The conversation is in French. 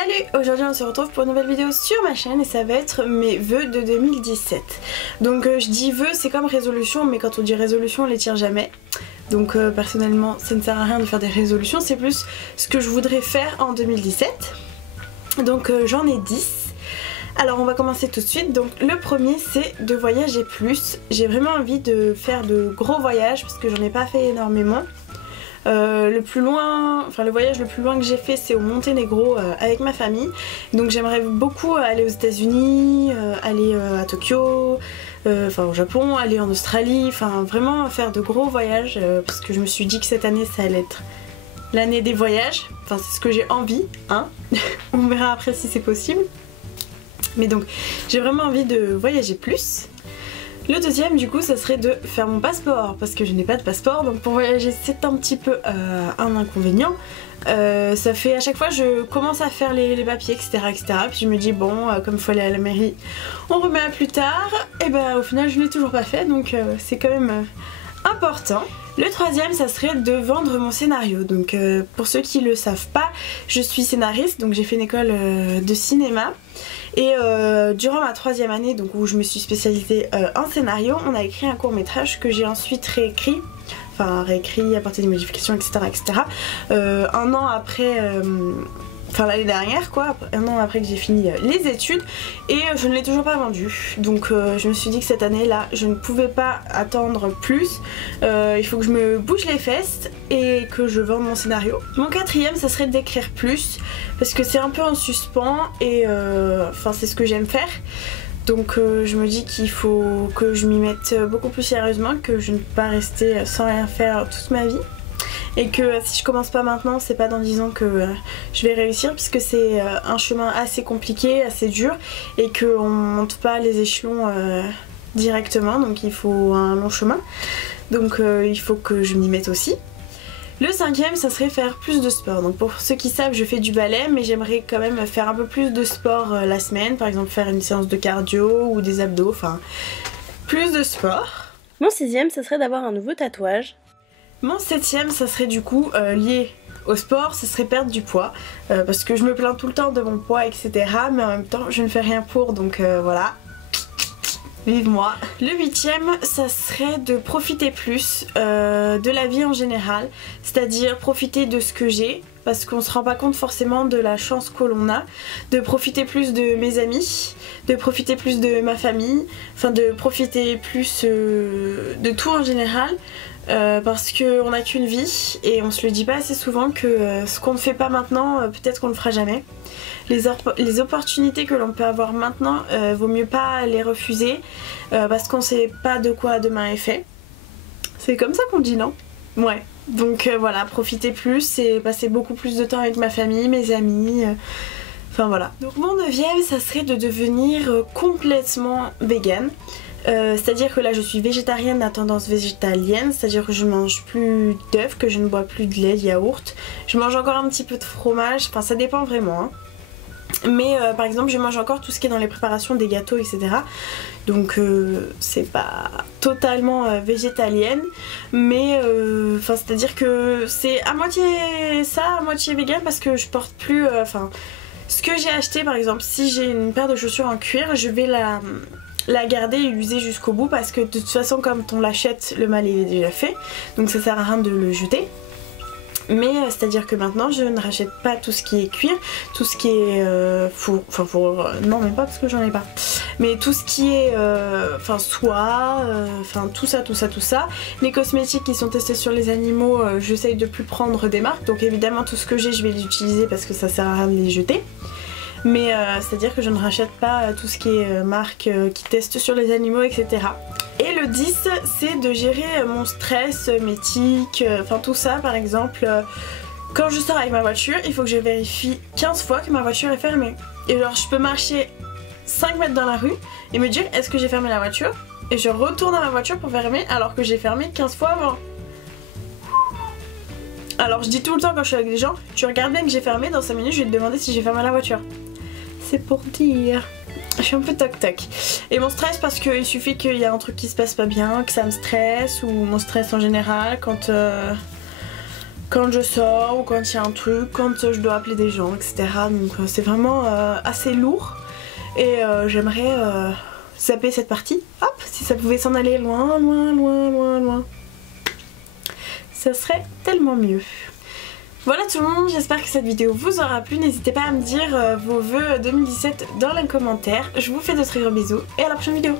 Salut! Aujourd'hui on se retrouve pour une nouvelle vidéo sur ma chaîne et ça va être mes vœux de 2017. Donc je dis vœux, c'est comme résolution, mais quand on dit résolution on les tire jamais. Donc personnellement ça ne sert à rien de faire des résolutions, c'est plus ce que je voudrais faire en 2017. Donc j'en ai 10. Alors on va commencer tout de suite. Donc le premier c'est de voyager plus. J'ai vraiment envie de faire de gros voyages parce que j'en ai pas fait énormément. Le voyage le plus loin que j'ai fait c'est au Monténégro avec ma famille. Donc j'aimerais beaucoup aller aux États-Unis, aller à Tokyo, au Japon, aller en Australie, enfin vraiment faire de gros voyages parce que je me suis dit que cette année ça allait être l'année des voyages. Enfin c'est ce que j'ai envie, hein. On verra après si c'est possible. Mais donc j'ai vraiment envie de voyager plus. Le deuxième du coup ça serait de faire mon passeport parce que je n'ai pas de passeport, donc pour voyager c'est un petit peu un inconvénient. Ça fait à chaque fois je commence à faire les papiers etc, puis je me dis bon comme il faut aller à la mairie on remet à plus tard, et ben au final je ne l'ai toujours pas fait, donc c'est quand même important. Le troisième ça serait de vendre mon scénario. Donc pour ceux qui le savent pas, je suis scénariste, donc j'ai fait une école de cinéma. Et durant ma troisième année, donc où je me suis spécialisée en scénario, on a écrit un court métrage que j'ai ensuite réécrit, apporté des modifications etc. Un an après, l'année dernière quoi, un an après que j'ai fini les études, et je ne l'ai toujours pas vendu. Donc je me suis dit que cette année là je ne pouvais pas attendre plus, il faut que je me bouge les fesses et que je vende mon scénario. Mon quatrième ça serait d'écrire plus parce que c'est un peu en suspens et c'est ce que j'aime faire. Donc je me dis qu'il faut que je m'y mette beaucoup plus sérieusement, que je ne peux pas rester sans rien faire toute ma vie. Et que si je commence pas maintenant, c'est pas dans 10 ans que je vais réussir, puisque c'est un chemin assez compliqué, assez dur, et qu'on monte pas les échelons directement, donc il faut un long chemin. Donc il faut que je m'y mette aussi. Le cinquième ça serait faire plus de sport. Donc pour ceux qui savent je fais du ballet, mais j'aimerais quand même faire un peu plus de sport la semaine, par exemple faire une séance de cardio ou des abdos, enfin plus de sport. Mon sixième ça serait d'avoir un nouveau tatouage. Mon septième ça serait du coup lié au sport, ça serait perdre du poids, parce que je me plains tout le temps de mon poids etc, mais en même temps je ne fais rien pour, donc voilà, vive moi. Le huitième ça serait de profiter plus de la vie en général, c'est-à-dire profiter de ce que j'ai, parce qu'on se rend pas compte forcément de la chance que l'on a, de profiter plus de mes amis, de profiter plus de ma famille, enfin de profiter plus de tout en général. Parce qu'on n'a qu'une vie et on se le dit pas assez souvent que ce qu'on ne fait pas maintenant, peut-être qu'on le fera jamais. Les opportunités que l'on peut avoir maintenant, vaut mieux pas les refuser parce qu'on sait pas de quoi demain est fait. C'est comme ça qu'on dit, non? Ouais. Donc voilà, profiter plus et passer beaucoup plus de temps avec ma famille, mes amis. Enfin voilà. Donc mon neuvième, ça serait de devenir complètement végane. C'est-à-dire que là je suis végétarienne à tendance végétalienne, c'est-à-dire que je ne mange plus d'œufs, que je ne bois plus de lait, de yaourt. Je mange encore un petit peu de fromage, enfin ça dépend vraiment, hein. Mais par exemple je mange encore tout ce qui est dans les préparations des gâteaux etc. Donc c'est pas totalement végétalienne, mais c'est-à-dire que c'est à moitié ça, à moitié vegan, parce que je porte plus... ce que j'ai acheté par exemple, si j'ai une paire de chaussures en cuir, je vais la garder et l'user jusqu'au bout, parce que de toute façon quand on l'achète le mal il est déjà fait, donc ça sert à rien de le jeter. Mais c'est à dire que maintenant je ne rachète pas tout ce qui est cuir, tout ce qui est fourrure, non même pas parce que j'en ai pas, mais tout ce qui est soie, tout ça. Les cosmétiques qui sont testés sur les animaux, j'essaye de plus prendre des marques, donc évidemment tout ce que j'ai je vais l'utiliser parce que ça sert à rien de les jeter. Mais c'est-à-dire que je ne rachète pas tout ce qui est marque qui teste sur les animaux etc. Et le 10 c'est de gérer mon stress, mes tics, tout ça. Par exemple quand je sors avec ma voiture il faut que je vérifie 15 fois que ma voiture est fermée. Et genre je peux marcher 5 mètres dans la rue et me dire est-ce que j'ai fermé la voiture, et je retourne à ma voiture pour fermer alors que j'ai fermé 15 fois avant. Alors je dis tout le temps quand je suis avec des gens, tu regardes bien que j'ai fermé, dans 5 minutes je vais te demander si j'ai fermé la voiture. C'est pour dire. Je suis un peu toc toc. Et mon stress, parce qu'il suffit qu'il y a un truc qui se passe pas bien, que ça me stresse, ou mon stress en général, quand quand je sors ou quand il y a un truc, quand je dois appeler des gens, etc. Donc c'est vraiment assez lourd et j'aimerais zapper cette partie. Hop, si ça pouvait s'en aller loin, loin, loin, loin, loin. Ça serait tellement mieux. Voilà tout le monde, j'espère que cette vidéo vous aura plu. N'hésitez pas à me dire vos vœux 2017 dans les commentaires. Je vous fais de très gros bisous et à la prochaine vidéo.